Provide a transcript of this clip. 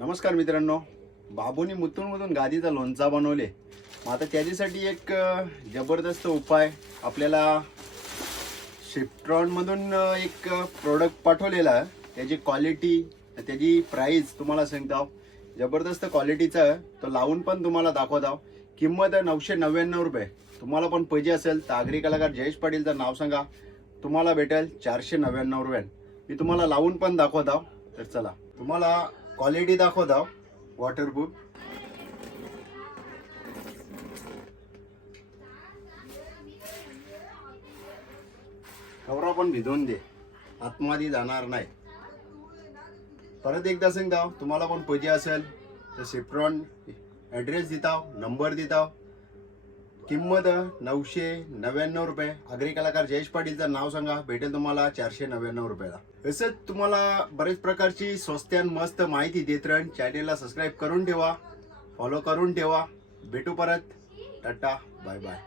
नमस्कार मित्रांनो, बाबूनी मुतून गादीचा लोणचा बनवले. मग आता त्याच्यासाठी एक जबरदस्त उपाय आपल्याला शिफ्ट्रॉन मधून एक प्रोडक्ट पाठवलेला आहे. त्याची क्वालिटी, त्याची प्राइस तुम्हाला सांगतो. जबरदस्त क्वालिटीचा आहे. तो लावून पण तुम्हाला दाखवतो. किंमत आहे 999 रुपये. तुम्हाला पण पाहिजे असेल तर आगरी कलाकार जयेश पाटीलचं नाव सांगा, तुम्हाला भेटेल 499 रुपये. मी तुम्हाला लावून पण दाखवतो. तर चला तुम्हाला क्वालिटी दाखवतो. वॉटरप्रूफ कवरा पण भिजवून दे, आतमध्ये जाणार नाही. परत एकदा सांगता, तुम्हाला पण पाहिजे असेल तर शिफ्ट्रॉन ॲड्रेस देता, नंबर देता. किंमत 999 रुपये. आगरी कलाकार जयेश पाटीलचं नाव सांगा, भेटेल तुम्हाला 499 रुपयाला. तसंच तुम्हाला बरेच प्रकारची स्वस्त आणि मस्त माहिती देत राहीन. चॅनेलला सबस्क्राईब करून ठेवा, फॉलो करून ठेवा. भेटू परत. Tata, bye bye.